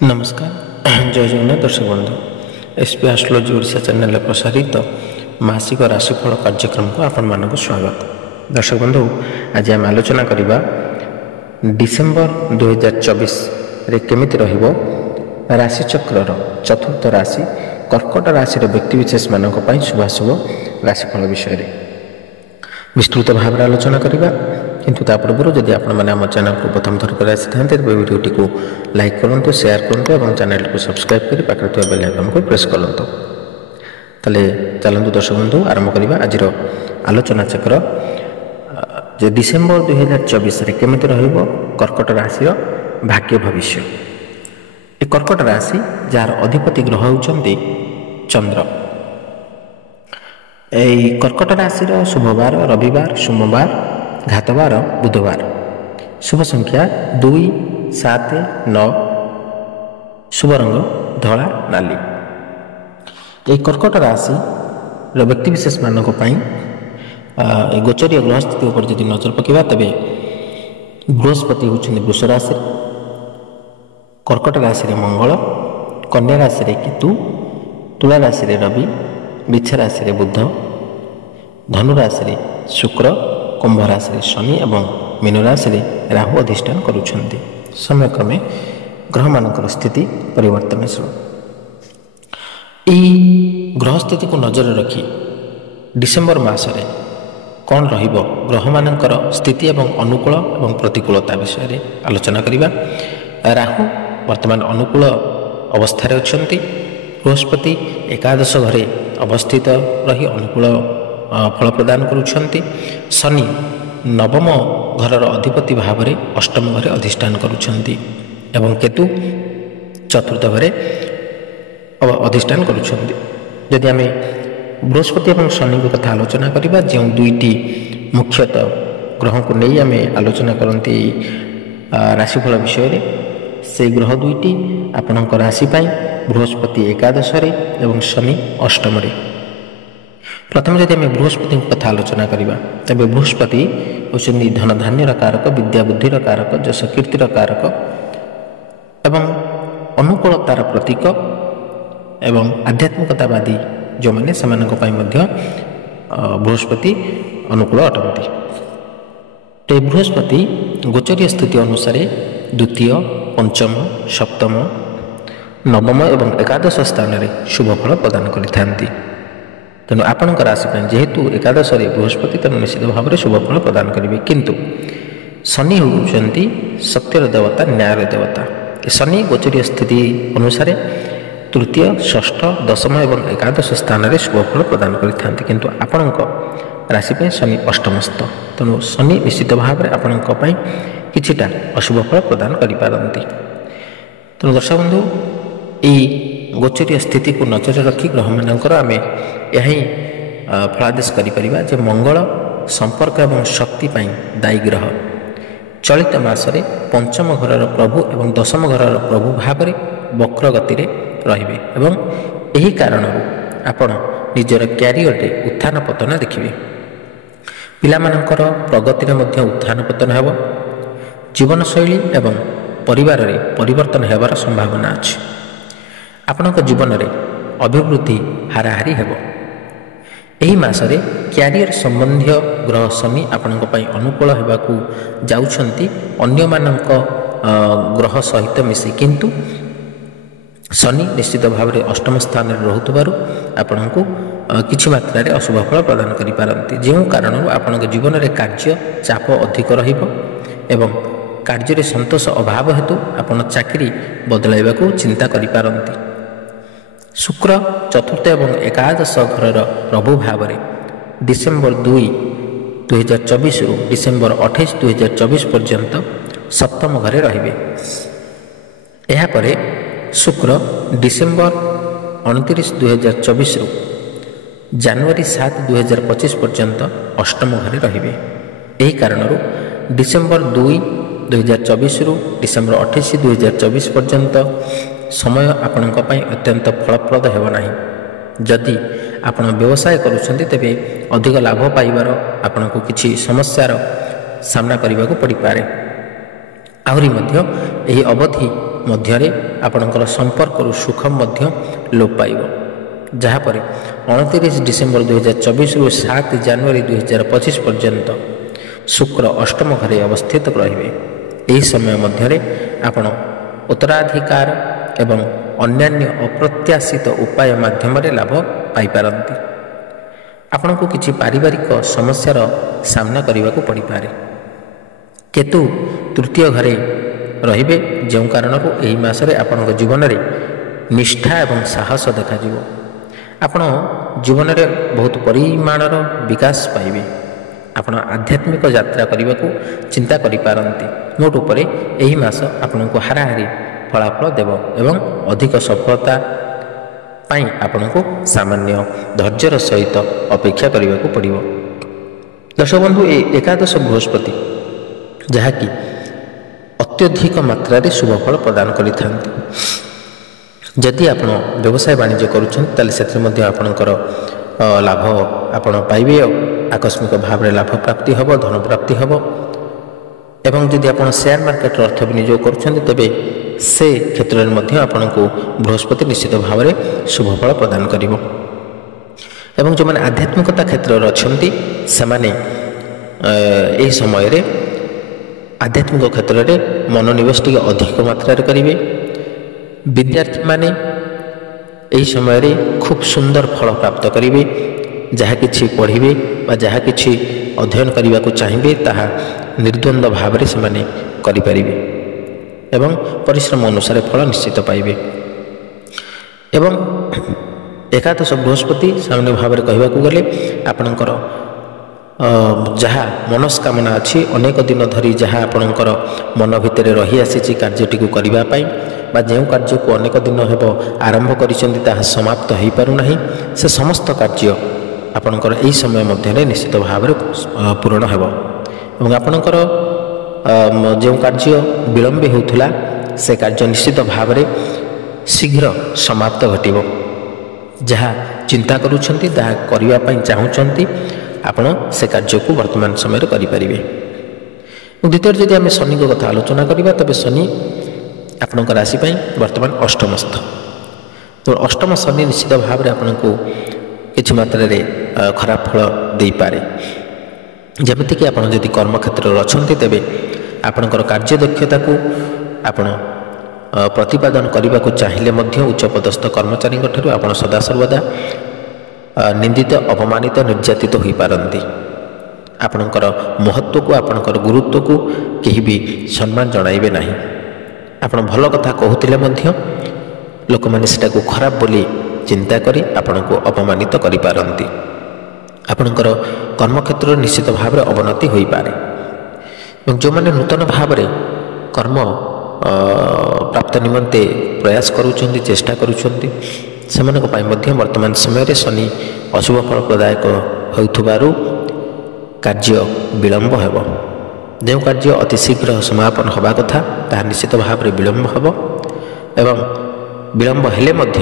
नमस्कार जय जगन्नाथ दर्शक बंधु एसपी एस्ट्रोलॉजी ओडिशा चैनल प्रसारित मासिक राशिफल कार्यक्रम को आपण मानक स्वागत। दर्शक बंधु आज आम आलोचना करवा डिसेम्बर 2024 रे केमिति रहिबो राशिचक्र चतुर्थ राशि कर्कट राशि व्यक्तिविशेष मानक पई शुभाशुभ राशिफल विषय रे विस्तृत भाव आलोचना करवा। किंतु ता पूर्व जदि आपण माने हम चैनल को प्रथम थर पर आसी थांते वीडियोटी को लाइक करंतु शेयर करंतु और चैनल को सब्सक्राइब करी पाखरे थिबा बेल आइकन को प्रेस करंतु। तले चलंतु दर्शक बंधु आरंभ करवा आज आलोचना चक्र जे डिसेम्बर 2024 रे केमिति रहिबो कर्कट राशि भाग्य भविष्य। ए कर्कट राशि जार अधिपति ग्रह होउचंती चंद्र। ए कर्कट राशि शुभवार रविवार सोमवार घातवार बुधवार शुभ संख्या 2 7 9 शुभ रंग धला नाली। ये कर्कट राशि व्यक्तिविशेष मानक गोचरीय ग्रह स्थिति उपर यदि नजर पकड़ा तेरे बृहस्पति होउछन्ति वृष राशि कर्कट राशि मंगल कन्या राशि केतु तुला राशि रवि वृष राशि बुध धनु राशि शुक्र कुंभ राशि शनि एवं मीन राशि राहु अधिष्ठान करुछन्ति। समय क्रमे ग्रह मानकर स्थिति परिवर्तनशील। ग्रह स्थिति को नजर रखी डिसेम्बर मासरे कौन रहिबो ग्रह मानकर स्थिति एवं अनुकूल एवं प्रतिकूलता विषय रे आलोचना करिबा। राहु वर्तमान अनुकूल अवस्था रे अछन्ति। बृहस्पति एकादश घरे अवस्थित रही अनुकूल फल प्रदान करुछन्ति। शनि नवम घरर अधिपति भाव में अष्टम घरे अधिष्ठान करुछन्ति एवं केतु चतुर्थ घरे अधिष्ठान करुछन्ति। यदि आम बृहस्पति और शनि को कथा आलोचना करवा जो दुईटी मुख्यतः ग्रह को नहीं आम आलोचना करती राशिफल विषय रे से ग्रह दुईटी आपण राशि बृहस्पति एकादश एवं शनि अष्टम। प्रथम जब आम बृहस्पति कथा आलोचना करवा तेज बृहस्पति होती धन धान्यर कारक विद्या बुद्धिर कारक जश कीर्तिर कारक एवं अनुकूलतार प्रतीक एवं आध्यात्मिकतावादी जो मैंने से बृहस्पति अनुकूल अटंती। तो बृहस्पति गोचरीय स्थिति अनुसार द्वितीय पंचम सप्तम नवम एवं एकादश स्थान में शुभ फल प्रदान करि। तेणु आपण राशि जेहेतु एकादश बृहस्पति तेणु निश्चित भाव में शुभ फल प्रदान करेंगे। किंतु शनि होउछन्ति सत्यर देवता न्यायर देवता। शनि गोचरीय स्थिति अनुसार तृतीय षष्ठ दशम एवं एकादश स्थान में शुभ फल प्रदान करिथान्ति। किंतु आपण राशि शनि अष्टमस्थ तेणु शनि निश्चित भाव में आपण किछिटा अशुभ फल प्रदान करिपारन्ति। तेणु दर्शक बंधु यही गोचरीय स्थिति को नजर रखी ग्रह मानकर आम यह फलादेश करें मंगल संपर्क एवं शक्ति दायी ग्रह चलित मासरे पंचम घर प्रभु एवं दशम घर प्रभु भाव में वक्र गति रे एवं यही कारण आपण निजर क्यारियर उत्थान पतन देखिए। पिलामानकर प्रगति में उत्थान पतन हेब जीवनशैली एवं परिवार रे परिवर्तन हेबार संभावना अच्छी। आपणक जीवन में अभिवृद्धि हाराहारी हेब। एही मासरे क्यारियर संबंधी ग्रह शनि आपणक अनुकूल होगाकू जाउछन्ति अन्य मानक ग्रह सहित मिसी। किंतु शनि निश्चित भाव में अष्टम स्थान रहुतबारु आपणको किछि मात्रा रे अशुभ फल प्रदान करि पारंती। जो कारण आपणक जीवन में कार्य चाप अधिक रहिबो एवं कार्य संतोष अभाव हेतु आपण चाकरी बदलाइबाकू चिंता करि पारंती। शुक्र चतुर्थ एवं एकादश घर प्रभु भाव में डिसेम्बर 2 2024 रु डिसेम्बर 28 2024 पर्यंत सप्तम घरे रहिबे। यापर शुक्र डिसेम्बर 29 2024 रु जनवरी 7 2025 पर्यंत अष्टम घरे रहिबे। यही कारण डिसेम्बर 2 2024 रु डिसेम्बर 28 2024 पर्यंत समय आपणक अत्यंत फलप्रद हेब नाही। जदि आपण व्यवसाय करुछन्ति तेबे अधिक लाभ पाइबार आपणको किछि समस्यार सामना करने को पड़ पारे। आहरी मध्य यही अवधि ମଧ୍ୟରେ ଆପଣଙ୍କର ସମ୍ପର୍କରୁ ସୁଖ ମଧ୍ୟ ଲୋପ ପାଇବ। ଯାହାପରେ 29 ଡିସେମ୍ବର 2024ରୁ 7 ଜାନୁଆରୀ 2025 ପର୍ଯ୍ୟନ୍ତ ଶୁକ୍ର ଅଷ୍ଟମ ଘରେ ଅବସ୍ଥିତ ରହିବେ। ଏହି ସମୟ ମଧ୍ୟରେ ଆପଣ ଉତ୍ତରାଧିକାର ଏବଂ ଅନ୍ୟାନ୍ୟ ଅପ୍ରତ୍ୟାଶିତ ଉପାୟ ମାଧ୍ୟମରେ ଲାଭ ପାଇପାରନ୍ତି। ଆପଣଙ୍କୁ କିଛି ପାରିବାରିକ ସମସ୍ୟାର ସାମ୍ନା କରିବାକୁ ପଡ଼ିପାରେ। କେତୁ ତୃତୀୟ ଘରେ ରହିବେ, ଯେଉଁ କାରଣରୁ ଏହି ମାସରେ ଆପଣଙ୍କ ଜୀବନରେ ନିଷ୍ଠା ଏବଂ ସାହସ ଦେଖାଯିବ। ଆପଣ ଜୀବନରେ ବହୁତ ପରିମାଣର ବିକାଶ ପାଇବେ। ଆପଣ ଆଧ୍ୟାତ୍ମିକ ଯାତ୍ରା କରିବାକୁ ଚିନ୍ତା କରିପାରନ୍ତି। ମୋଟ ଉପରେ ଏହି ମାସ ଆପଣଙ୍କୁ ହାରାହାରି ଫଳାଫଳ ଦେବ ଏବଂ ଅଧିକ ସଫଳତା ପାଇଁ ଆପଣଙ୍କୁ ସାମାନ୍ୟ ଧୈର୍ଯ୍ୟର ସହିତ ଅପେକ୍ଷା କରିବାକୁ ପଡ଼ିବ। ଦର୍ଶକ ବନ୍ଧୁ, ଏ ଏକାଦଶ ବୃହସ୍ପତି ଯାହାକି ଅତ୍ୟଧିକ ମାତ୍ରାରେ ଶୁଭଫଳ ପ୍ରଦାନ କରିଥାନ୍ତି। ଯଦି ଆପଣ ବ୍ୟବସାୟ ବାଣିଜ୍ୟ କରୁଛନ୍ତି ତାହେଲେ ସେଥିରେ ମଧ୍ୟ ଆପଣଙ୍କର ଲାଭ ଆପଣ ପାଇବେ। ଆକସ୍ମିକ ଭାବରେ ଲାଭ ପ୍ରାପ୍ତି ହେବ, ଧନ ପ୍ରାପ୍ତି ହେବ। ଏବଂ ଯଦି ଆପଣ ସେୟାର ମାର୍କେଟରେ ଅର୍ଥ ବିନିଯୋଗ କରୁଛନ୍ତି ତେବେ ସେ କ୍ଷେତ୍ରରେ ମଧ୍ୟ ଆପଣଙ୍କୁ ବୃହସ୍ପତି ନିଶ୍ଚିତ ଭାବରେ ଶୁଭଫଳ ପ୍ରଦାନ କରିବ। ଏବଂ ଯେଉଁମାନେ ଆଧ୍ୟାତ୍ମିକତା କ୍ଷେତ୍ରରେ ଅଛନ୍ତି ସେମାନେ ଏହି ସମୟରେ ଆଧ୍ୟାତ୍ମିକ କ୍ଷେତ୍ରରେ ମନୋନିବେଶ ଟିକେ ଅଧିକ ମାତ୍ରାରେ କରିବେ। ବିଦ୍ୟାର୍ଥୀମାନେ ଏହି ସମୟରେ ଖୁବ୍ ସୁନ୍ଦର ଫଳ ପ୍ରାପ୍ତ କରିବେ। ଯାହା କିଛି ପଢ଼ିବେ ବା ଯାହା କିଛି ଅଧ୍ୟୟନ କରିବାକୁ ଚାହିଁବେ ତାହା ନିର୍ଦ୍ୱନ୍ଦ୍ୱ ଭାବରେ ସେମାନେ କରିପାରିବେ ଏବଂ ପରିଶ୍ରମ ଅନୁସାରେ ଫଳ ନିଶ୍ଚିତ ପାଇବେ। ଏବଂ ଏକାଦଶ ବୃହସ୍ପତି ସାମାନ୍ୟ ଭାବରେ କହିବାକୁ ଗଲେ ଆପଣଙ୍କର ଯାହା ମନସ୍କାମନା ଅଛି, ଅନେକ ଦିନ ଧରି ଯାହା ଆପଣଙ୍କର ମନ ଭିତରେ ରହିଆସିଛି କାର୍ଯ୍ୟଟିକୁ କରିବା ପାଇଁ ବା ଯେଉଁ କାର୍ଯ୍ୟକୁ ଅନେକ ଦିନ ହେବ ଆରମ୍ଭ କରିଛନ୍ତି ତାହା ସମାପ୍ତ ହୋଇପାରୁନାହିଁ, ସେ ସମସ୍ତ କାର୍ଯ୍ୟ ଆପଣଙ୍କର ଏହି ସମୟ ମଧ୍ୟରେ ନିଶ୍ଚିତ ଭାବରେ ପୂରଣ ହେବ। ଏବଂ ଆପଣଙ୍କର ଯେଉଁ କାର୍ଯ୍ୟ ବିଳମ୍ବେ ହେଉଥିଲା ସେ କାର୍ଯ୍ୟ ନିଶ୍ଚିତ ଭାବରେ ଶୀଘ୍ର ସମାପ୍ତ ଘଟିବ। ଯାହା ଚିନ୍ତା କରୁଛନ୍ତି, ଯାହା କରିବା ପାଇଁ ଚାହୁଁଛନ୍ତି, ଆପଣ ସେ କାର୍ଯ୍ୟକୁ ବର୍ତ୍ତମାନ ସମୟରେ କରିପାରିବେ। ଦ୍ୱିତୀୟରେ ଯଦି ଆମେ ଶନିଙ୍କ କଥା ଆଲୋଚନା କରିବା ତେବେ ଶନି ଆପଣଙ୍କ ରାଶି ପାଇଁ ବର୍ତ୍ତମାନ ଅଷ୍ଟମସ୍ଥ। ତେଣୁ ଅଷ୍ଟମ ଶନି ନିଶ୍ଚିତ ଭାବରେ ଆପଣଙ୍କୁ କିଛି ମାତ୍ରାରେ ଖରାପ ଫଳ ଦେଇପାରେ। ଯେମିତିକି ଆପଣ ଯଦି କର୍ମକ୍ଷେତ୍ରରେ ଅଛନ୍ତି ତେବେ ଆପଣଙ୍କର କାର୍ଯ୍ୟଦକ୍ଷତାକୁ ଆପଣ ପ୍ରତିପାଦନ କରିବାକୁ ଚାହିଁଲେ ମଧ୍ୟ ଉଚ୍ଚପଦସ୍ଥ କର୍ମଚାରୀଙ୍କ ଠାରୁ ଆପଣ ସଦାସର୍ବଦା ନିନ୍ଦିତ, ଅପମାନିତ, ନିର୍ଯାତିତ ହୋଇପାରନ୍ତି। ଆପଣଙ୍କର ମହତ୍ତ୍ୱକୁ, ଆପଣଙ୍କର ଗୁରୁତ୍ୱକୁ କେହି ବି ସମ୍ମାନ ଜଣାଇବେ ନାହିଁ। ଆପଣ ଭଲ କଥା କହୁଥିଲେ ମଧ୍ୟ ଲୋକମାନେ ସେଟାକୁ ଖରାପ ବୋଲି ଚିନ୍ତା କରି ଆପଣଙ୍କୁ ଅପମାନିତ କରିପାରନ୍ତି। ଆପଣଙ୍କର କର୍ମକ୍ଷେତ୍ରରେ ନିଶ୍ଚିତ ଭାବରେ ଅବନତି ହୋଇପାରେ। ଏବଂ ଯେଉଁମାନେ ନୂତନ ଭାବରେ କର୍ମ ପ୍ରାପ୍ତ ନିମନ୍ତେ ପ୍ରୟାସ କରୁଛନ୍ତି, ଚେଷ୍ଟା କରୁଛନ୍ତି, ସେମାନଙ୍କ ପାଇଁ ମଧ୍ୟ ବର୍ତ୍ତମାନ ସମୟରେ ଶନି ଅଶୁଭ ଫଳ ପ୍ରଦାୟକ ହେଉଥିବାରୁ କାର୍ଯ୍ୟ ବିଳମ୍ବ ହେବ। ଯେଉଁ କାର୍ଯ୍ୟ ଅତି ଶୀଘ୍ର ସମାପନ ହେବା କଥା ତାହା ନିଶ୍ଚିତ ଭାବରେ ବିଳମ୍ବ ହେବ। ଏବଂ ବିଳମ୍ବ ହେଲେ ମଧ୍ୟ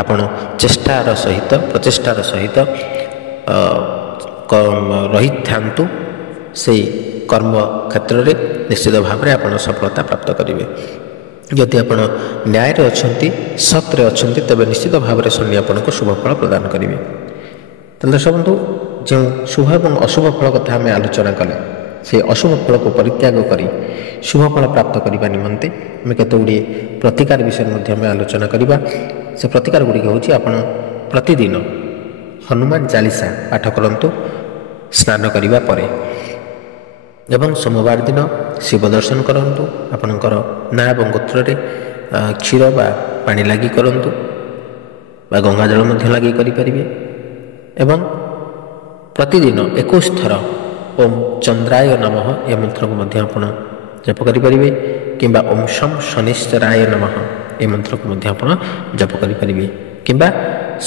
ଆପଣ ପ୍ରଚେଷ୍ଟାର ସହିତ ରହିଥାନ୍ତୁ। ସେହି କର୍ମ କ୍ଷେତ୍ରରେ ନିଶ୍ଚିତ ଭାବରେ ଆପଣ ସଫଳତା ପ୍ରାପ୍ତ କରିବେ। ଯଦି ଆପଣ ନ୍ୟାୟରେ ଅଛନ୍ତି, ସତ୍ରେ ଅଛନ୍ତି, ତେବେ ନିଶ୍ଚିତ ଭାବରେ ଶନି ଆପଣଙ୍କୁ ଶୁଭ ଫଳ ପ୍ରଦାନ କରିବେ। ତାହେଲେ ଦର୍ଶକ ବନ୍ଧୁ, ଯେଉଁ ଶୁଭ ଏବଂ ଅଶୁଭ ଫଳ କଥା ଆମେ ଆଲୋଚନା କଲେ, ସେହି ଅଶୁଭ ଫଳକୁ ପରିତ୍ୟାଗ କରି ଶୁଭ ଫଳ ପ୍ରାପ୍ତ କରିବା ନିମନ୍ତେ ଆମେ କେତେଗୁଡ଼ିଏ ପ୍ରତିକାର ବିଷୟରେ ମଧ୍ୟ ଆମେ ଆଲୋଚନା କରିବା। ସେ ପ୍ରତିକାର ଗୁଡ଼ିକ ହେଉଛି ଆପଣ ପ୍ରତିଦିନ ହନୁମାନ ଚାଳିଶା ପାଠ କରନ୍ତୁ ସ୍ନାନ କରିବା ପରେ, ଏବଂ ସୋମବାର ଦିନ ଶିବ ଦର୍ଶନ କରନ୍ତୁ। ଆପଣଙ୍କର ନାଁ ଏବଂ ଗୋତ୍ରରେ କ୍ଷୀର ବା ପାଣି ଲାଗି କରନ୍ତୁ ବା ଗଙ୍ଗାଜଳ ମଧ୍ୟ ଲାଗି କରିପାରିବେ। ଏବଂ ପ୍ରତିଦିନ 21 ଥର ଓମ୍ ଚନ୍ଦ୍ରାୟ ନମଃ ଏ ମନ୍ତ୍ରକୁ ମଧ୍ୟ ଆପଣ ଜପ କରିପାରିବେ, କିମ୍ବା ଓମ୍ ଶଂ ଶନିଶ୍ଚରାୟ ନମଃ ଏ ମନ୍ତ୍ରକୁ ମଧ୍ୟ ଆପଣ ଜପ କରିପାରିବେ। କିମ୍ବା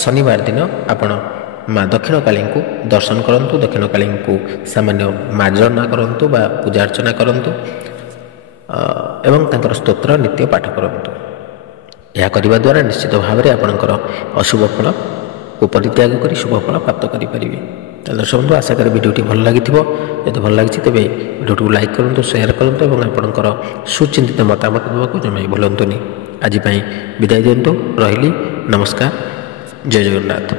ଶନିବାର ଦିନ ଆପଣ ମା ଦକ୍ଷିଣକାଳୀଙ୍କୁ ଦର୍ଶନ କରନ୍ତୁ, ଦକ୍ଷିଣକାଳୀଙ୍କୁ ସାମାନ୍ୟ ମାର୍ଜନା କରନ୍ତୁ ବା ପୂଜା ଅର୍ଚ୍ଚନା କରନ୍ତୁ ଏବଂ ତାଙ୍କର ସ୍ତୋତ୍ର ନିତ୍ୟ ପାଠ କରନ୍ତୁ। ଏହା କରିବା ଦ୍ୱାରା ନିଶ୍ଚିତ ଭାବରେ ଆପଣଙ୍କର ଅଶୁଭ ଫଳକୁ ପରିତ୍ୟାଗ କରି ଶୁଭ ଫଳ ପ୍ରାପ୍ତ କରିପାରିବେ। ତାହେଲେ ଦର୍ଶକ ବନ୍ଧୁ ଆଶା କରେ ଭିଡ଼ିଓଟି ଭଲ ଲାଗିଥିବ। ଯଦି ଭଲ ଲାଗିଛି ତେବେ ଭିଡ଼ିଓଟିକୁ ଲାଇକ୍ କରନ୍ତୁ, ସେୟାର କରନ୍ତୁ ଏବଂ ଆପଣଙ୍କର ସୁଚିନ୍ତିତ ମତାମତ ଦେବାକୁ ଜମା ଭୁଲନ୍ତୁନି। ଆଜି ପାଇଁ ବିଦାୟ ଦିଅନ୍ତୁ। ରହିଲି, ନମସ୍କାର, ଜୟ ଜଗନ୍ନାଥ।